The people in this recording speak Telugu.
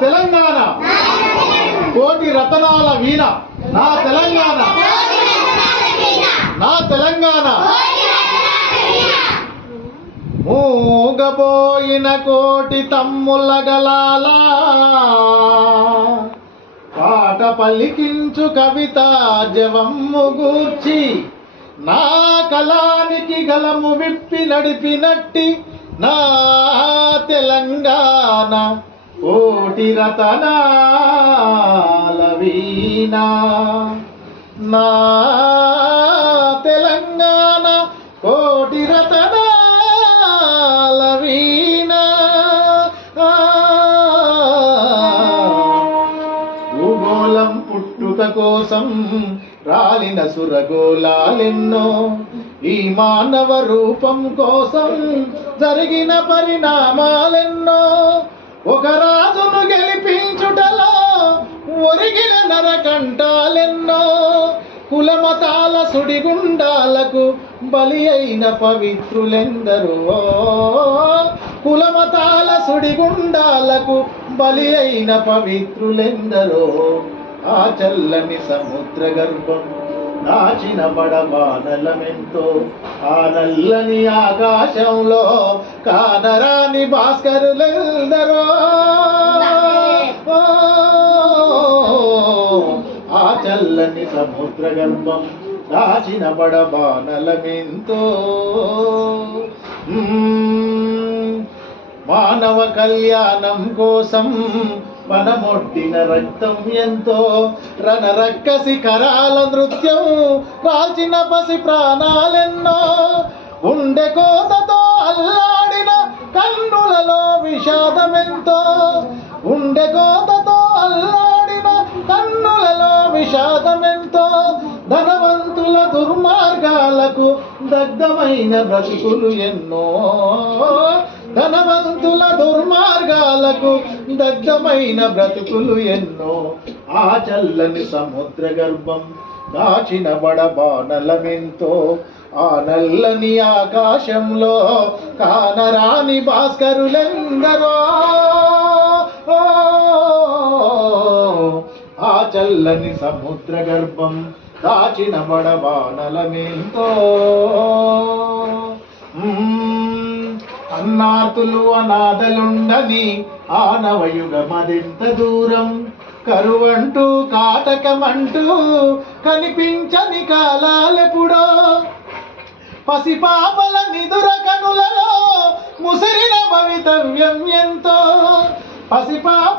తెలంగాణ. కోటి రతనాల వీణ. నా తెలంగాణ. నా తెలంగాణ. మూగబోయిన కోటి తమ్ముల గలాల. పాట పలికించు కవిత జవమ్ము గూర్చి. నా కళానికి గలము విప్పి నడిపినట్టి నా తెలంగాణ. ఓ రతనాల వీణ నా తెలంగాణ కోటి రతనాల భూగోళం పుట్టుక కోసం రాలిన సురగోళాలెన్నో ఈ మానవ రూపం కోసం జరిగిన పరిణామాలెన్నో ఒక రాజును గెలిపించుటలో ఒరిగిన నరకంటాలెన్నో కులమతాల సుడిగుండాలకు బలి అయిన పవిత్రులెందరో. కులమతాల సుడిగుండాలకు బలి అయిన పవిత్రులెందరో. ఆ చల్లని సముద్ర గర్భం దాచిన బడబానలమెంతో ఆ నల్లని ఆకాశంలో కానరాని భాస్కరులెందరో? ఆ చల్లని సముద్ర గర్భం దాచిన బడబానలమెంతో మానవ కళ్యాణం కోసం మనమొట్టిన రక్తం ఎంతో రణరక్కసి కరాల నృత్యం కాల్చిన పసి ప్రాణాలెన్నో ఉండె కోతతో అల్లాడిన కన్నులలో విషాదమెంతో ఉండె కోతతో అల్లాడిన కన్నులలో విషాదమెంతో ధనవంతుల దుర్మార్గాలకు దగ్ధమైన బ్రతుకులు ఎన్నో ధనవంతుల దుర్మార్గాలకు దగ్ధమైన బ్రతుకులు ఎన్నో. ఆ చల్లని సముద్ర గర్భం దాచిన బడబానలమెంతో ఆ నల్లని ఆకాశంలో కానరాని భాస్కరులెందరో. ఆ చల్లని సముద్ర గర్భం దాచిన బడబానలమెంతో అన్నార్తులు అనాథలుండని ఆనవయుగమదెంత దూరం? కరువంటూ కాటకమంటూ కనిపించని కాలాలెప్పుడో? పసిపాపల నిదుర కనులలో ముసిరిన భవితవ్యం ఎంతో? పసిపాప